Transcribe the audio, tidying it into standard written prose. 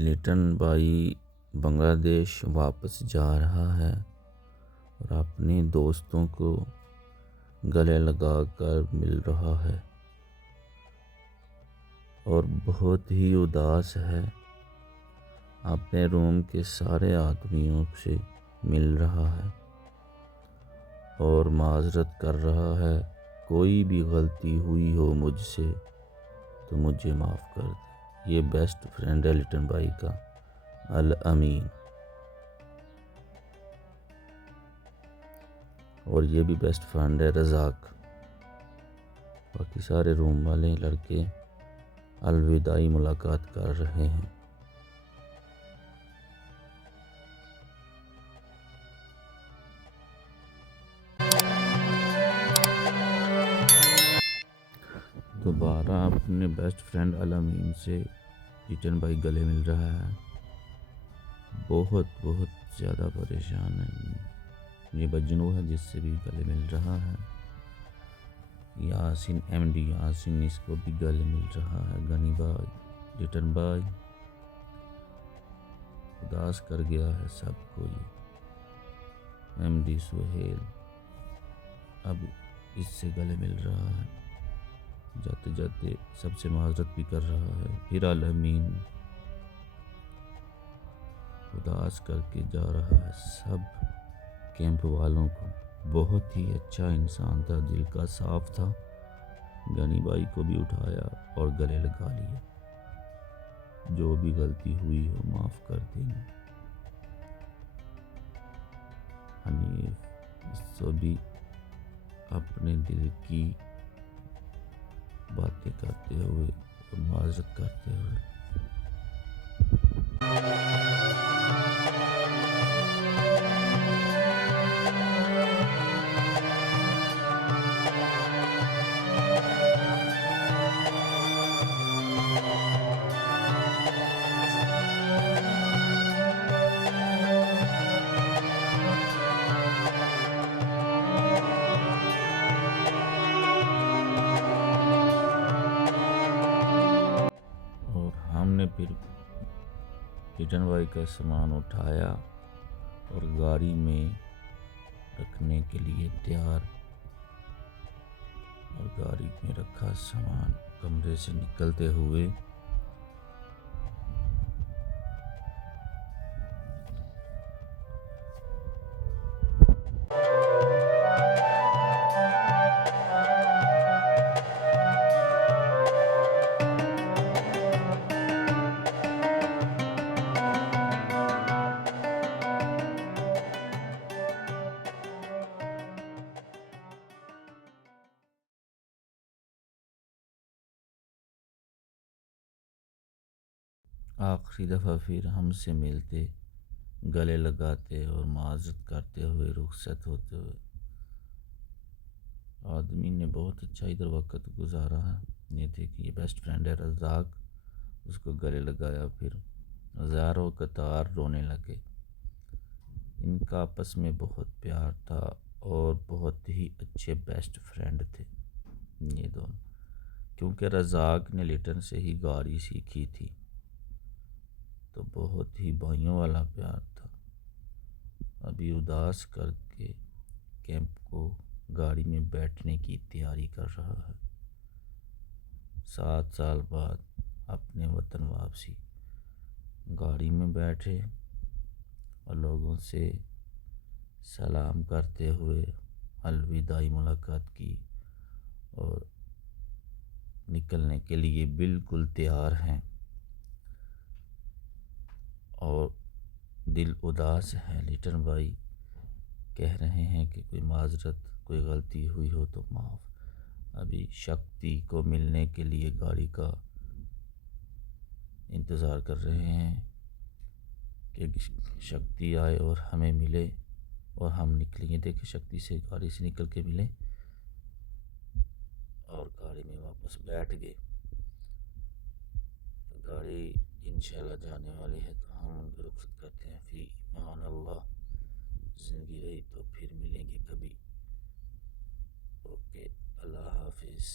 लिटन भाई बांग्लादेश वापस जा रहा है और अपने दोस्तों को गले लगाकर मिल रहा है और बहुत ही उदास है। अपने रूम के सारे आदमियों से मिल रहा है और माजरत कर रहा है, कोई भी गलती हुई हो मुझसे तो मुझे माफ़ कर दे। ये बेस्ट फ्रेंड है लिटन भाई का, अल अमीन। और ये भी बेस्ट फ्रेंड है रज़ाक। बाकी सारे रूम वाले लड़के अलविदाई मुलाकात कर रहे हैं। दोबारा अपने बेस्ट फ्रेंड अल अमीन से लिटन भाई गले मिल रहा है। बहुत ज़्यादा परेशान है। ये बजनू है जिससे भी गले मिल रहा है। यासिन एमडी यासिन, इसको भी गले मिल रहा है। गनी भाई, लिटन भाई उदास कर गया है सबको। ये एमडी सुहेल अब इससे गले मिल रहा है। जाते जाते सबसे माजरत भी कर रहा है। फिर अल अमीन उदास करके जा रहा है सब कैंप वालों को। बहुत ही अच्छा इंसान था, दिल का साफ था। गनी भाई को भी उठाया और गले लगा लिया। जो भी गलती हुई हो माफ़ कर देंगे। हनीफ इससे भी अपने दिल की बातें करते हुए और माजरत करते हुए और हमने फिर लिटन भाई का सामान उठाया और गाड़ी में रखने के लिए तैयार, और गाड़ी में रखा सामान कमरे से निकलते हुए आखिरी दफ़ा फिर हमसे मिलते, गले लगाते और माजरत करते हुए रुखसत होते हुए। आदमी ने बहुत अच्छा इधर वक्त गुजारा है। ये थे कि ये बेस्ट फ्रेंड है रज़ाक, उसको गले लगाया। फिर हज़ारों कतार रोने लगे। इनका आपस में बहुत प्यार था और बहुत ही अच्छे बेस्ट फ्रेंड थे ये दोनों, क्योंकि रज़ाक ने लिटन से ही गाड़ी सीखी थी, तो बहुत ही भाइयों वाला प्यार था। अभी उदास करके कैंप को गाड़ी में बैठने की तैयारी कर रहा है। 7 साल बाद अपने वतन वापसी। गाड़ी में बैठे और लोगों से सलाम करते हुए अलविदाई मुलाकात की और निकलने के लिए बिल्कुल तैयार हैं। और दिल उदास है। लिटन भाई कह रहे हैं कि कोई माजरत, कोई गलती हुई हो तो माफ़। अभी शक्ति को मिलने के लिए गाड़ी का इंतज़ार कर रहे हैं कि शक्ति आए और हमें मिले और हम निकलेंगे। देखिए शक्ति से गाड़ी से निकल के मिले और गाड़ी में वापस बैठ गए। गाड़ी इंशाल्लाह जाने वाली है, तो हम उनको रुखसत करते हैं। फी मान अल्लाह। ज़िंदगी रही तो फिर मिलेंगे कभी। ओके, अल्लाह हाफिज़।